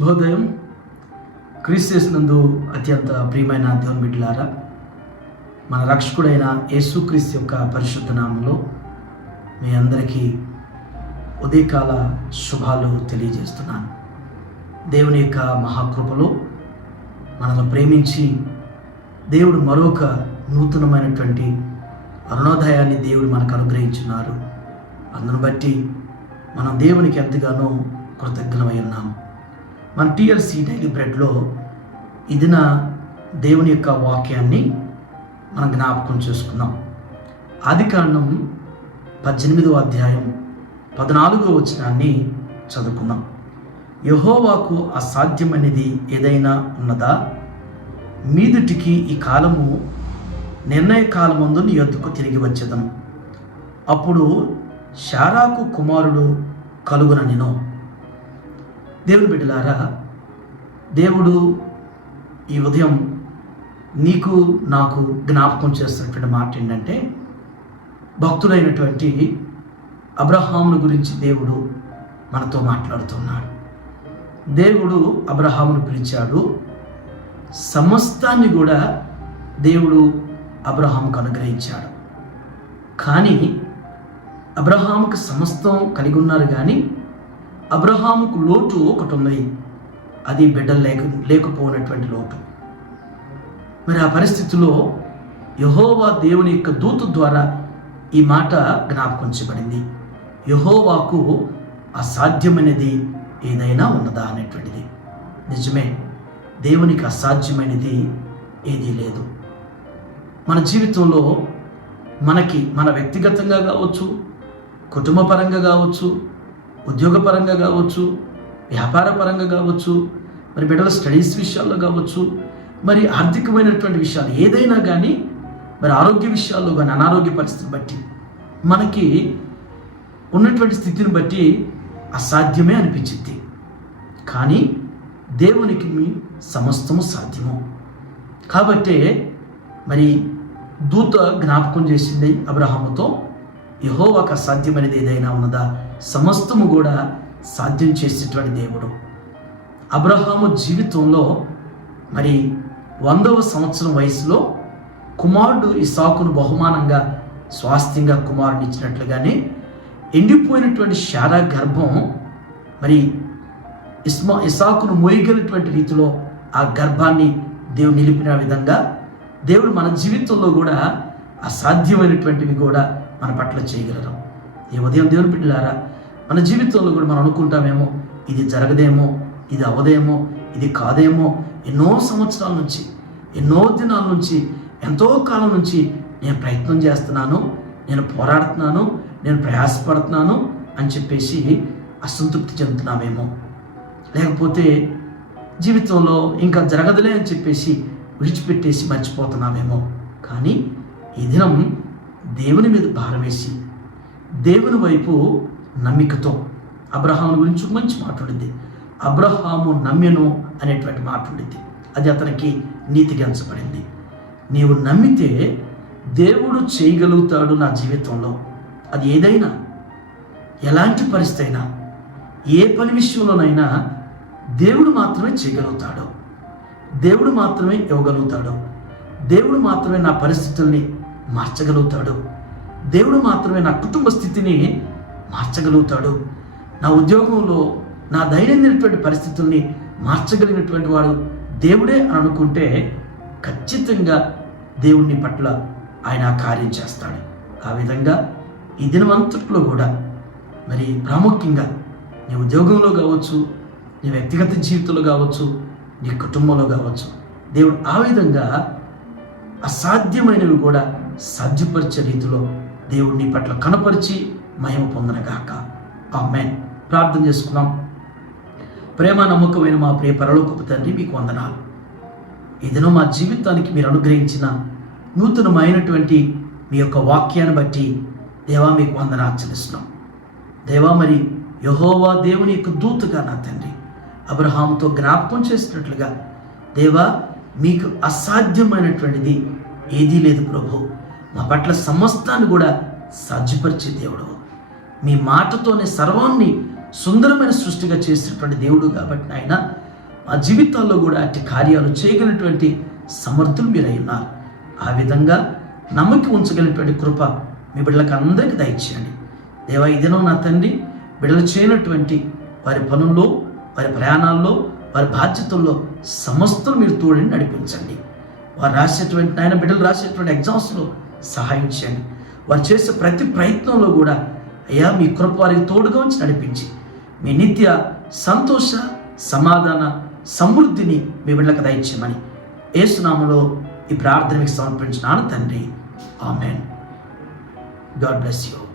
శుభోదయం. క్రీస్తునందు అత్యంత ప్రియమైన దేవుని బిడ్డలారా, మన రక్షకుడైన యేసుక్రీస్తు యొక్క పరిశుద్ధ నామంలో మీ అందరికీ ఉదయకాల శుభాలు తెలియజేస్తున్నాను. దేవుని యొక్క మహాకృపలో మనల్ని ప్రేమించి దేవుడు మరొక నూతనమైనటువంటి అరుణోదయాన్ని దేవుడు మనకు అనుగ్రహించున్నారు. అందును బట్టి మనం దేవునికి ఎంతగానో కృతజ్ఞమై ఉన్నాము. మన టీఎల్సీ డైలీ బ్రెడ్లో ఇదిన దేవుని యొక్క వాక్యాన్ని మనం జ్ఞాపకం చేసుకుందాం. ఆదికాండం 18వ అధ్యాయం 14వ వచనాన్ని చదువుకుందాం. యెహోవాకు అసాధ్యమైనది ఏదైనా ఉన్నదా? మీదుటికి ఈ కాలము నిర్ణయ కాలమందు నీ యొద్దకు తిరిగి వచ్చేదను. అప్పుడు శారాకు కుమారుడు కలుగుననెను. దేవుని బిడ్డలారా, దేవుడు ఈ ఉదయం నీకు నాకు జ్ఞాపకం చేస్తున్నటువంటి మాట ఏంటంటే, భక్తుడైనటువంటి అబ్రహామును గురించి దేవుడు మనతో మాట్లాడుతున్నాడు. దేవుడు అబ్రహామును పిలిచాడు. సమస్తాన్ని కూడా దేవుడు అబ్రహాముకు అనుగ్రహించాడు. కానీ అబ్రహాముకు సమస్తం కలిగి ఉన్నారు, కానీ అబ్రహాముకు లోటు ఒకటి ఉన్నది. అది బిడ్డలు లేకపోయినటువంటి లోటు. మరి ఆ పరిస్థితిలో యెహోవా దేవుని యొక్క దూత ద్వారా ఈ మాట జ్ఞాపకం చేయబడింది. యెహోవాకు అసాధ్యమైనది ఏదైనా ఉన్నదా అనేటువంటిది. నిజమే, దేవునికి అసాధ్యమైనది ఏదీ లేదు. మన జీవితంలో మన వ్యక్తిగతంగా కావచ్చు, కుటుంబపరంగా కావచ్చు, ఉద్యోగపరంగా కావచ్చు, వ్యాపార పరంగా కావచ్చు, మరి బిడ్డల స్టడీస్ విషయాల్లో కావచ్చు, మరి ఆర్థికమైనటువంటి విషయాలు ఏదైనా కానీ, మరి ఆరోగ్య విషయాల్లో కానీ, అనారోగ్య పరిస్థితిని బట్టి మనకి ఉన్నటువంటి స్థితిని బట్టి అసాధ్యమే అనిపించింది. కానీ దేవునికి సమస్తము సాధ్యము. కాబట్టే మరి దూత జ్ఞాపకం చేసింది అబ్రహాముతో, యెహోవాకు అసాధ్యమైనది ఏదైనా ఉన్నదా? సమస్తము కూడా సాధ్యం చేసేటువంటి దేవుడు. అబ్రహాము జీవితంలో మరి 100వ సంవత్సరం వయసులో కుమారుడు ఇస్సాకును బహుమానంగా స్వాస్థ్యంగా కుమారుని ఇచ్చినట్లుగానే ఎండిపోయినటువంటి శారా గర్భం మరి ఇస్సాకును మోయగలిగినటువంటి రీతిలో ఆ గర్భాన్ని దేవుడు నిలిపిన విధంగా దేవుడు మన జీవితంలో కూడా అసాధ్యమైనటువంటివి కూడా మన పట్ల చేయగలరు. ఈ ఉదయం దేవుని బిడ్డలారా, మన జీవితంలో కూడా మనం అనుకుంటామేమో, ఇది జరగదేమో, ఇది అవదేమో, ఇది కాదేమో, ఎన్నో సంవత్సరాల నుంచి, ఎన్నో దినాల నుంచి, ఎంతో కాలం నుంచి నేను ప్రయత్నం చేస్తున్నాను, నేను పోరాడుతున్నాను, నేను ప్రయాసపడుతున్నాను అని చెప్పేసి అసంతృప్తి చెందుతున్నామేమో, లేకపోతే జీవితంలో ఇంకా జరగదులే అని చెప్పేసి విడిచిపెట్టేసి మర్చిపోతున్నామేమో. కానీ ఈ దినం దేవుని మీద భారం వేసి దేవుని వైపు నమ్మికతో అబ్రహాము గురించి మంచి మాట ఉండింది. అబ్రహాము నమ్మెను అనేటువంటి మాట ఉండింది. అది అతనికి నీతిగా ఎంచబడింది. నీవు నమ్మితే దేవుడు చేయగలుగుతాడు నా జీవితంలో. అది ఏదైనా, ఎలాంటి పరిస్థితి అయినా, ఏ పని విషయంలోనైనా దేవుడు మాత్రమే చేయగలుగుతాడు. దేవుడు మాత్రమే ఇవ్వగలుగుతాడు. దేవుడు మాత్రమే నా పరిస్థితుల్ని మార్చగలుగుతాడు. దేవుడు మాత్రమే నా కుటుంబ స్థితిని మార్చగలుగుతాడు. నా ఉద్యోగంలో నా దైనందినటువంటి పరిస్థితుల్ని మార్చగలిగినటువంటి వాడు దేవుడే అని అనుకుంటే ఖచ్చితంగా దేవుని పట్ల ఆయన కార్యం చేస్తాడు. ఆ విధంగా ఈ దినమంతట్లో కూడా మరి ప్రాముఖ్యంగా నీ ఉద్యోగంలో కావచ్చు, నీ వ్యక్తిగత జీవితంలో కావచ్చు, నీ కుటుంబంలో కావచ్చు, దేవుడు ఆ విధంగా అసాధ్యమైనవి కూడా సాధ్యపరిచే రీతిలో దేవుడు నీ పట్ల కనపరిచి మహిమ పొందనగాక. ఆమేన్. ప్రార్థన చేసుకున్నాం. ప్రేమ నమ్మకమైన మా ప్రియ పరలోకపు తండ్రి, మీకు వందనాలు. ఏదైనా మా జీవితానికి మీరు అనుగ్రహించిన నూతనమైనటువంటి మీ యొక్క వాక్యాన్ని బట్టి దేవా మీకు వందనాలు చెల్లిస్తున్నాం. దేవా, మరి యెహోవా దేవుని యొక్క దూతగా నా తండ్రి అబ్రహాముతో జ్ఞాపకం చేసినట్లుగా దేవా, మీకు అసాధ్యమైనటువంటిది ఏదీ లేదు ప్రభు. మా పట్ల సమస్తాన్ని కూడా సాధ్యపరిచే దేవుడు. మీ మాటతోనే సర్వాన్ని సుందరమైన సృష్టిగా చేసినటువంటి దేవుడు కాబట్టి నాయన మా జీవితాల్లో కూడా అట్టి కార్యాలు చేయగలిగినటువంటి సమర్థులు మీరై ఉన్నారు. ఆ విధంగా నమ్మకి ఉంచగలిగినటువంటి కృప మీ బిడ్డలకు అందరికీ దయచేయండి. దేవా, ఈ దినం నా తండ్రి బిడ్డలు చేయనటువంటి వారి పనుల్లో, వారి ప్రయాణాల్లో, వారి బాధ్యతల్లో సమస్తం మీరు తోడని నడిపించండి. వారు రాసేటువంటి నాయన బిడ్డలు రాసేటువంటి ఎగ్జామ్స్లో సహాయం చేయండి. వారు చేసే ప్రతి ప్రయత్నంలో కూడా అయ్యా మీ కృప వారికి తోడుగా ఉంచి నడిపించి మీ నిత్య సంతోష సమాధాన సమృద్ధిని మీ బిడ్డలకు దయచేయమని యేసునామములో ఈ ప్రార్థన మీకు సమర్పించినాను తండ్రి. ఆమేన్. God bless you.